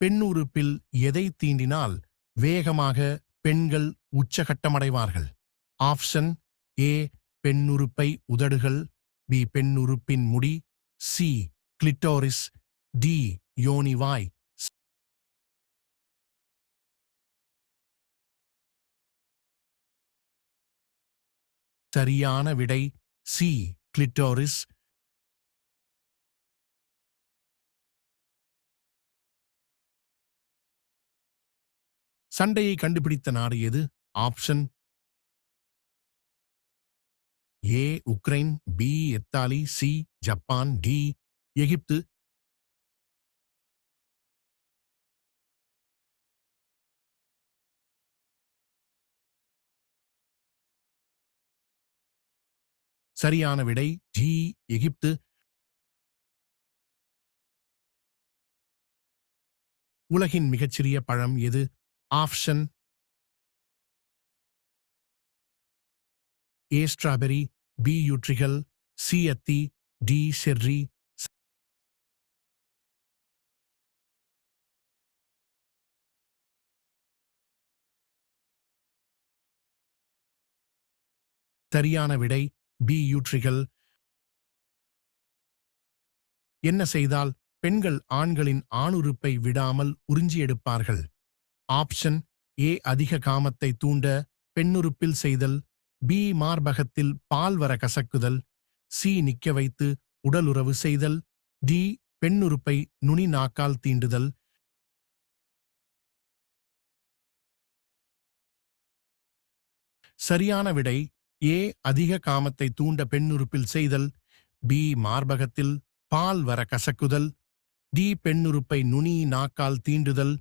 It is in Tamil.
பெண்ணுறுப்பில் எதை தீண்டினால் வேகமாக பெண்கள் உச்சகட்டமடைவார்கள்? ஆப்ஷன் ஏ பெண்ணுறுப்பை உதடுகள், பி பெண்ணுறுப்பின் முடி, சி கிளிட்டோரிஸ், டி யோனிவாய். சரியான விடை சி கிளிட்டோரிஸ். சண்டையை கண்டுபிடித்த நாடு எது? Option A Ukraine, B Italy, C Japan, D Egypt. சரியான விடை டி எகிப்து. உலகின் மிகச்சிறிய பழம் எது? Option A strawberry, B utricle, C அத்தி, டி செர்ரி. சரியான விடை பி யூட்ரிகல். என்ன செய்தால் பெண்கள் ஆண்களின் ஆணுறுப்பை விடாமல் உறிஞ்சி எடுப்பார்கள்? ஆப்ஷன் ஏ அதிக காமத்தை தூண்ட பெண்ணுறுப்பில் செய்தல், பி மார்பகத்தில் பால் வர கசக்குதல், சி நிக்க வைத்து உடலுறவு செய்தல், டி பெண்ணுறுப்பை நுனி நாக்கால் தீண்டுதல். சரியான விடை ஏ அதிக காமத்தை தூண்ட பெண்ணுறுப்பில் செய்தல், பி மார்பகத்தில் பால் வர கசக்குதல், டி பெண்ணுறுப்பை நுனி நாக்கால் தீண்டுதல்.